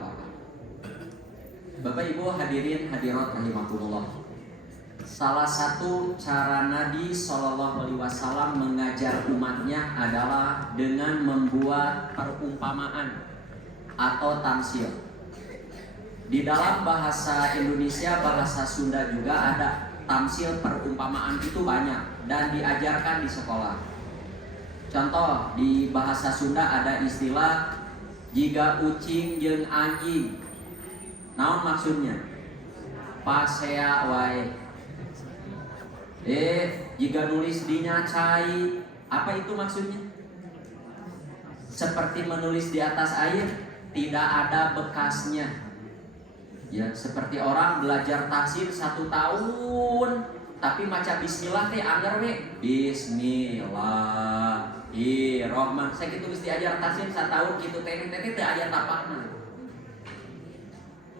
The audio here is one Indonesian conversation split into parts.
apa-apa. Bapak Ibu hadirin hadirat rahimakumullah. Salah satu cara Nabi Shallallahu Alaihi Wasallam mengajar umatnya adalah dengan membuat perumpamaan atau tamsil. Di dalam bahasa Indonesia, bahasa Sunda juga ada tamsil perumpamaan itu banyak dan diajarkan di sekolah. Contoh di bahasa Sunda ada istilah jika ucing jeung anjing. Naon maksudnya? Pasea wae. Jika nulis dinya cai, apa itu maksudnya? Seperti menulis di atas air, tidak ada bekasnya. Ya, seperti orang belajar tafsir 1 tahun, tapi maca bismillah teh anger we. Bismillahirrahmanirrahim. Saya gitu geus diajar tafsir 1 tahun kitu teh teh aya tapakna.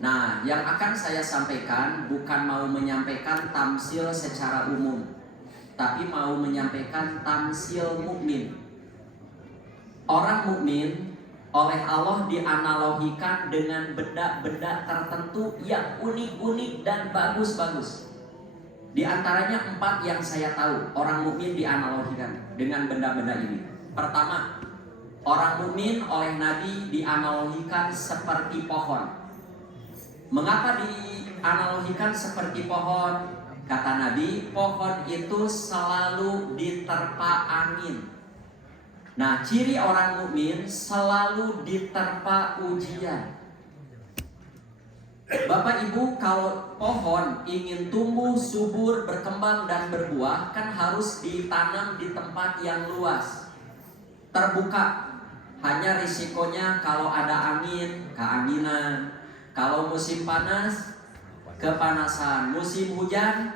Nah, yang akan saya sampaikan bukan mau menyampaikan tamsil secara umum, tapi mau menyampaikan tamsil mukmin. Orang mukmin oleh Allah dianalogikan dengan benda-benda tertentu yang unik-unik dan bagus-bagus. Di antaranya 4 yang saya tahu orang mukmin dianalogikan dengan benda-benda ini. Pertama, orang mukmin oleh Nabi dianalogikan seperti pohon. Mengapa dianalogikan seperti pohon? Kata Nabi, pohon itu selalu diterpa angin. Nah, ciri orang mukmin selalu diterpa ujian. Bapak Ibu, kalau pohon ingin tumbuh, subur, berkembang dan berbuah, kan harus ditanam di tempat yang luas, terbuka. Hanya risikonya kalau ada angin, keanginan. Kalau musim panas, kepanasan. Musim hujan,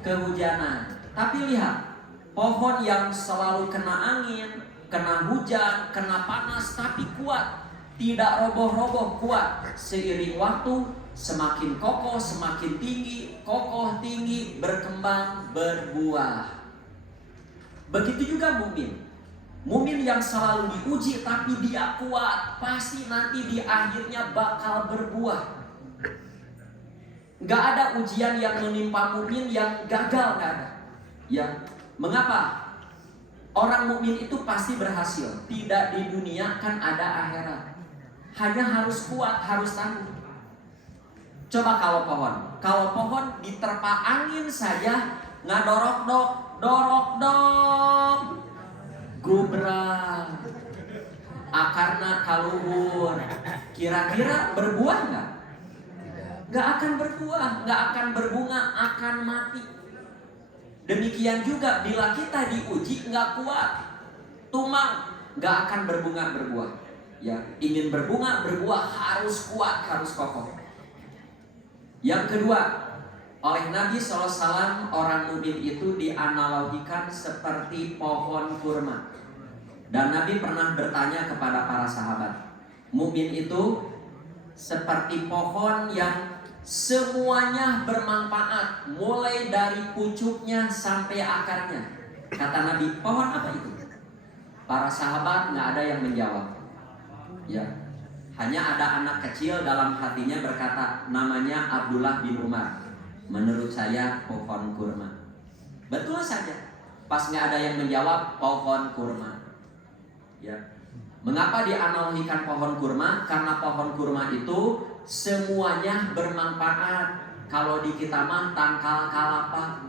kehujanan. Tapi lihat, pohon yang selalu kena angin, kena hujan, kena panas, tapi kuat, tidak roboh-roboh, kuat. Seiring waktu, semakin kokoh, semakin tinggi, kokoh, tinggi, berkembang, berbuah. Begitu juga mukmin. Mukmin yang selalu diuji tapi dia kuat, pasti nanti di akhirnya bakal berbuah. Gak ada ujian yang menimpa mukmin yang gagal, gak ada. Ya, mengapa? Orang mukmin itu pasti berhasil. Tidak di dunia, kan ada akhirat. Hanya harus kuat, harus tangguh. Coba kalau pohon diterpa angin saja ngadorok-dok, dorok-dok, gubrak, akarna kaluhur, kira-kira berbuah nggak? Nggak akan berbuah, nggak akan berbunga, akan mati. Demikian juga bila kita diuji nggak kuat, tumang, nggak akan berbunga berbuah. Ya, ingin berbunga berbuah harus kuat, harus kokoh. Yang kedua, oleh Nabi SAW orang mukmin itu dianalogikan seperti pohon kurma. Dan Nabi pernah bertanya kepada para sahabat, mukmin itu seperti pohon yang semuanya bermanfaat, mulai dari pucuknya sampai akarnya. Kata Nabi, pohon apa itu? Para sahabat nggak ada yang menjawab. Ya, hanya ada anak kecil dalam hatinya berkata, namanya Abdullah bin Umar. Menurut saya pohon kurma. Betul saja. Pas nggak ada yang menjawab, pohon kurma. Ya. Mengapa dianalogikan pohon kurma? Karena pohon kurma itu semuanya bermanfaat. Kalau di kita mah tangkal kalapa,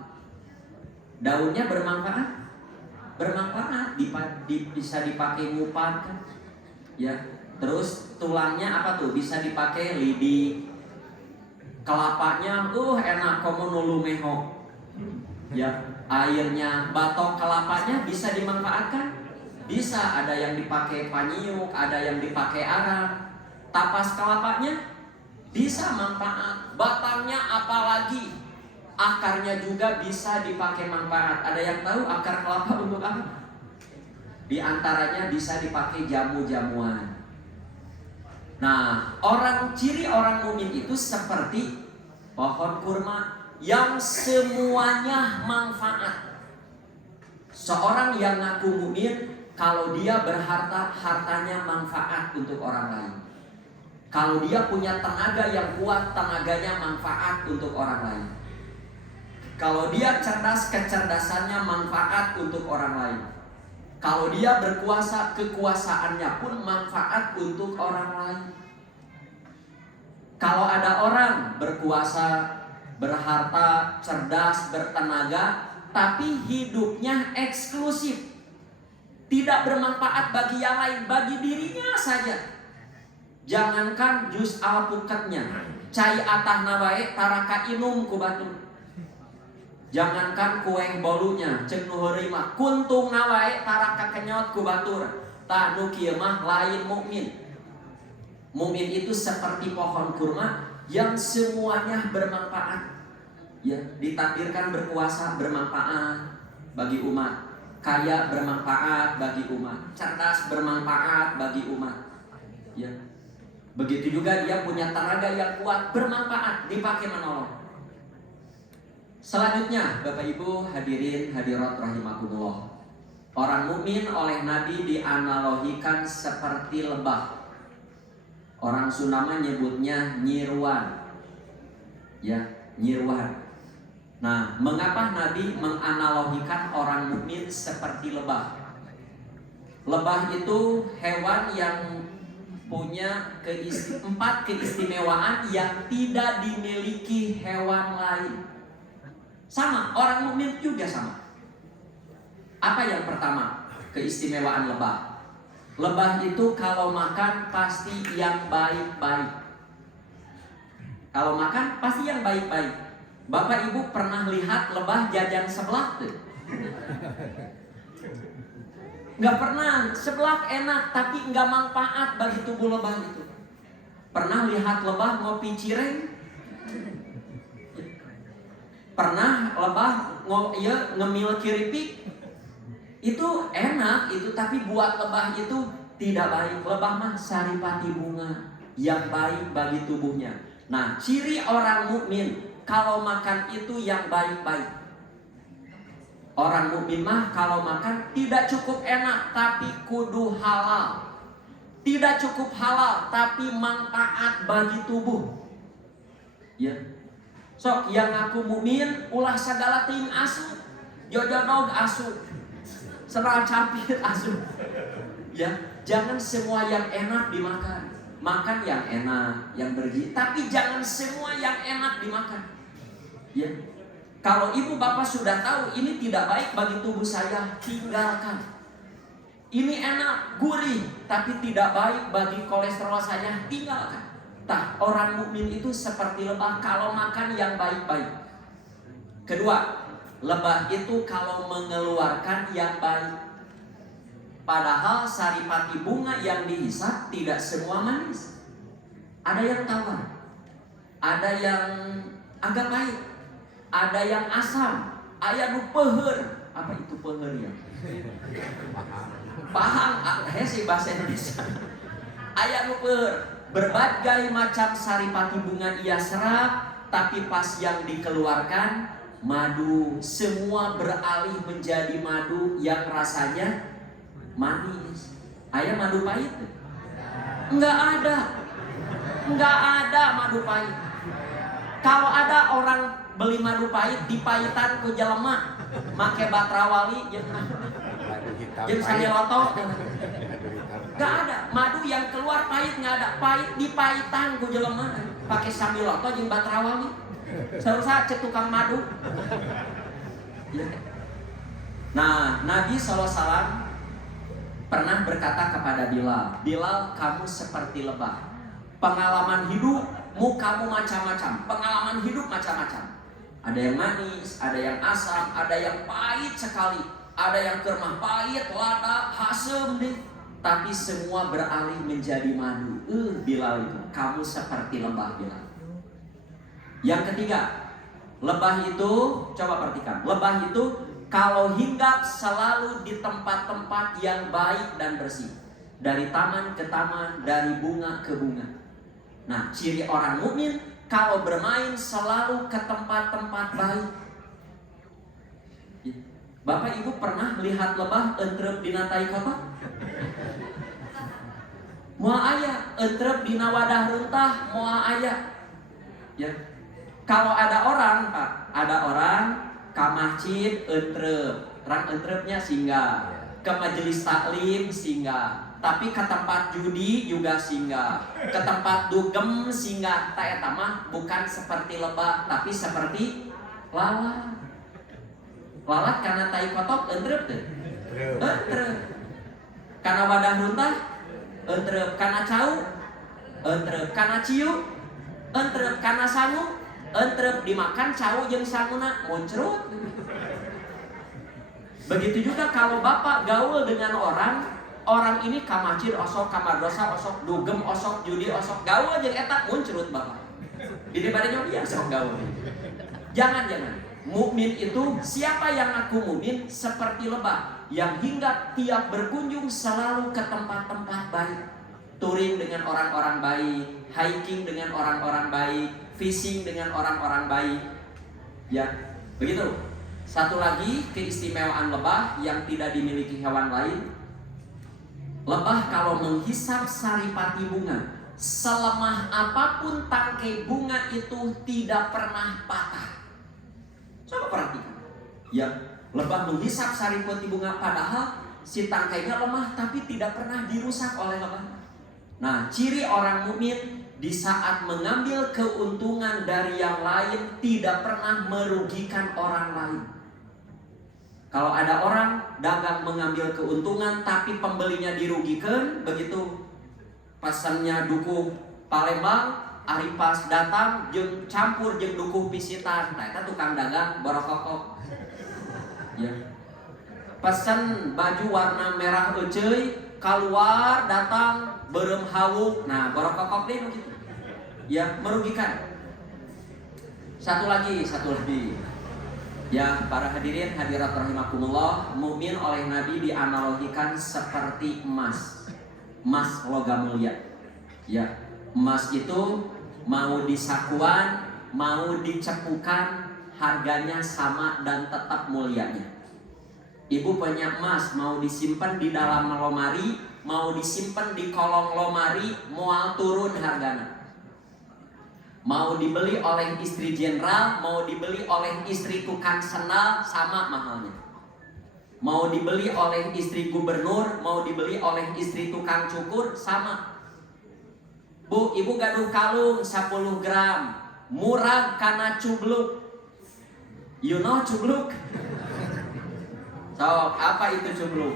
daunnya bermanfaat, bisa dipakai ngupat, kan? Ya. Terus tulangnya apa tuh? Bisa dipakai lidi. Kelapanya, enak komo nulu meho. Ya, airnya, batok kelapanya bisa dimanfaatkan. Bisa, ada yang dipakai panyiuk, ada yang dipakai arang. Tapas kelapanya bisa manfaat. Batangnya apalagi, akarnya juga bisa dipakai manfaat. Ada yang tahu akar kelapa untuk apa? Di antaranya bisa dipakai jamu-jamuan. Nah, ciri orang mukmin itu seperti pohon kurma yang semuanya manfaat. Seorang yang ngaku mukmin, kalau dia berharta, hartanya manfaat untuk orang lain. Kalau dia punya tenaga yang kuat, tenaganya manfaat untuk orang lain. Kalau dia cerdas, kecerdasannya manfaat untuk orang lain. Kalau dia berkuasa, kekuasaannya pun manfaat untuk orang lain. Kalau ada orang berkuasa, berharta, cerdas, bertenaga, tapi hidupnya eksklusif, tidak bermanfaat bagi yang lain, bagi dirinya saja. Jangankan jus alpukatnya, cai atahna wae taraka inum ku batur. Jangankan kue bolunya, cek nu heureuy mah kuntungna wae taraka kenyot ku batur. Tah nu kieu mah lain mukmin. Mukmin itu seperti pohon kurma yang semuanya bermanfaat. Ya, ditakdirkan berkuasa bermanfaat bagi umat, kaya bermanfaat bagi umat, cerdas bermanfaat bagi umat. Ya. Begitu juga dia punya tenaga yang kuat, bermanfaat, dipakai menolong. Selanjutnya, Bapak Ibu hadirin hadirat rahimakumullah. Orang mukmin oleh Nabi dianalogikan seperti lebah. Orang Sunda menyebutnya nyiruan. Ya, nyiruan. Nah, mengapa Nabi menganalogikan orang mukmin seperti lebah? Lebah itu hewan yang punya 4 keistimewaan yang tidak dimiliki hewan lain. Sama, orang mukmin juga sama. Apa yang pertama? Keistimewaan lebah. Lebah itu kalau makan pasti yang baik-baik. Kalau makan pasti yang baik-baik. Bapak Ibu pernah lihat lebah jajan seblak tuh? Nggak pernah. Seblak enak tapi nggak manfaat bagi tubuh lebah itu. Pernah lihat lebah ngopi cireng? Pernah lebah ngemil keripik? Itu enak itu, tapi buat lebah itu tidak baik. Lebah mah saripati bunga yang baik bagi tubuhnya. Nah, ciri orang mukmin kalau makan itu yang baik-baik. Orang mukmin mah kalau makan tidak cukup enak tapi kudu halal. Tidak cukup halal tapi manfaat bagi tubuh. Ya. Sok yang aku mukmin ulah sagala ting asup. Jojodog asup. Seral campir asup. Ya, jangan semua yang enak dimakan. Makan yang enak, yang bergizi, tapi jangan semua yang enak dimakan. Ya. Kalau ibu bapak sudah tahu ini tidak baik bagi tubuh saya, tinggalkan. Ini enak, gurih, tapi tidak baik bagi kolesterol saya, tinggalkan. Tah, orang mukmin itu seperti lebah kalau makan yang baik-baik. Kedua, lebah itu kalau mengeluarkan yang baik. Padahal saripati bunga yang dihisap tidak semua manis. Ada yang tawar, ada yang agak pahit, ada yang asam, aya nu peuheur. Apa itu peuheur ya? Paham, hese bahasa Indonesia. Aya nu peuheur. Berbagai macam saripati bunga ia serap, tapi pas yang dikeluarkan madu, semua beralih menjadi madu yang rasanya manis. Aya madu pahit? Enggak ada madu pahit. Kalau ada orang beli madu pahit dipahitan ku jelema make batrawali jeung saniloto. Enggak ada madu yang keluar pahit, enggak ada. Pahit dipahitan ku jelema pakai samiloto jeung batrawali. Saeusa cek tukang madu. Nah, Nabi SAW pernah berkata kepada Bilal, Bilal, kamu seperti lebah. Pengalaman hidupmu kamu macam-macam. Pengalaman hidup macam-macam. Ada yang manis, ada yang asam, ada yang pahit sekali, ada yang kermah pahit, lada, asem deh. Tapi semua beralih menjadi madu. Bilal itu, kamu seperti lebah, Bilal. Yang ketiga, lebah itu, coba perhatikan, lebah itu kalau hinggap selalu di tempat-tempat yang baik dan bersih. Dari taman ke taman, dari bunga ke bunga. Nah, ciri orang mukmin kalau bermain selalu ke tempat-tempat baik. Bapak Ibu pernah lihat lebah entrep di natai kota? moal aya, entrep dina wadah runtah moal aya. Ya. Kalau ada orang, Pak, ada orang ke masjid entrep, orang entrepnya singgah, ke majelis taklim singgah, tapi ke tempat judi juga singgah, ke tempat dugem singgah. Tak eta mah bukan seperti lebah, tapi seperti lalat. Lalat karena tai kotok entrep teh. Entrep. Karena wadah runtah entrep, karena cau entrep, karena ciu entrep, karena sangu entrep, dimakan cau jeung sanguna muncrut. Begitu juga kalau bapak gaul dengan orang ini ka masjid osok, ka madrasah osok, dugem osok, judi osok, gaul jeung eta muncrut bapak. Ini pada nyobian sok gaul. Jangan. Mukmin itu siapa yang ngaku mukmin seperti lebah yang hingga tiap berkunjung selalu ke tempat-tempat baik. Touring dengan orang-orang baik, hiking dengan orang-orang baik, fishing dengan orang-orang baik. Ya, begitu. Satu lagi keistimewaan lebah yang tidak dimiliki hewan lain. Lebah kalau menghisap saripati bunga, selemah apapun tangkai bunga itu tidak pernah patah. Coba perhatikan. Ya, lebah menghisap saripati bunga padahal si tangkainya lemah tapi tidak pernah dirusak oleh lebah. Nah, ciri orang mukmin di saat mengambil keuntungan dari yang lain tidak pernah merugikan orang lain. Kalau ada orang dagang mengambil keuntungan tapi pembelinya dirugikan, begitu pesannya dukuh Palembang, ari pas datang jeung campur jeung dukuh pisitan, nah eta tukang dagang borokokok. Ya. Pesan baju warna merah euceuy, keluar datang berem hawuk, nah borokokok deh begitu. Ya, merugikan. Satu lagi. Ya, para hadirin hadirat rahimakumullah, mukmin oleh Nabi dianalogikan seperti emas. Emas logam mulia. Ya, emas itu mau disakuan, mau dicepukan, harganya sama dan tetap mulianya. Ibu punya emas, mau disimpan di dalam lemari, mau disimpan di kolong lemari, moal turun harganya. Mau dibeli oleh istri jenderal, mau dibeli oleh istri tukang sendal, sama mahalnya. Mau dibeli oleh istri gubernur, mau dibeli oleh istri tukang cukur, sama. Bu, ibu gaduh kalung 10 gram, murah karena cubluk. You know cubluk? So, apa itu cubluk?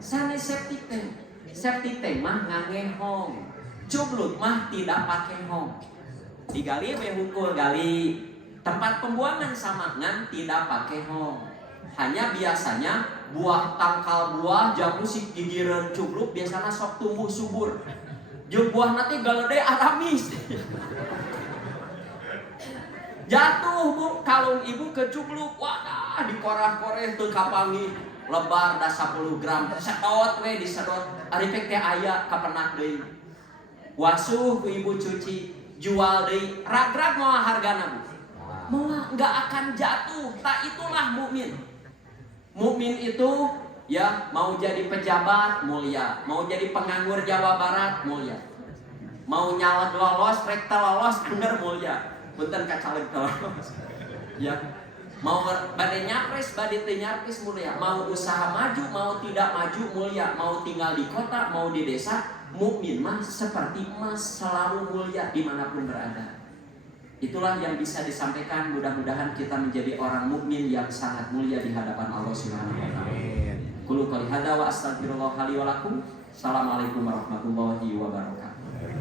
Sana septic tank. Septic tank mah ngangehong. Cubluk mah tidak pakai hong. Digali we hukul gali. Tempat pembuangan samangan tidak pakai hong. Hanya biasanya buah tangkal buah jamu si gigireun cubluk biasanya sok tumbuh subur. Jeung buah nanti galede aramis. Jatuh bu kalung ibu ke cubluk, wadah dikorah-koreh teu kapangi. Lebar da 10 gram, sedot we disedot. Ari pek teh aya kapenak deui. Wasuh ku ibu cuci, jual deui, rag-rag moal hargana bu. Moal enggak akan jatuh. Tak itulah mukmin. Mukmin itu ya mau jadi pejabat mulia, mau jadi penganggur Jawa Barat mulia. Mau nyalek lolos, rek lolos bener mulia. Punten ka caleg lolos. Ya. Mau bade nyapres, bade teu nyapres mulia. Mau usaha maju, mau tidak maju mulia. Mau tinggal di kota, mau di desa, mukmin mah seperti emas selalu mulia dimanapun berada. Itulah yang bisa disampaikan. Mudah-mudahan kita menjadi orang mukmin yang sangat mulia di hadapan Allah Subhanahu wa taala. Qulu qouli hadza wa astaghfirullah li wa lakum. Assalamualaikum warahmatullahi wabarakatuh.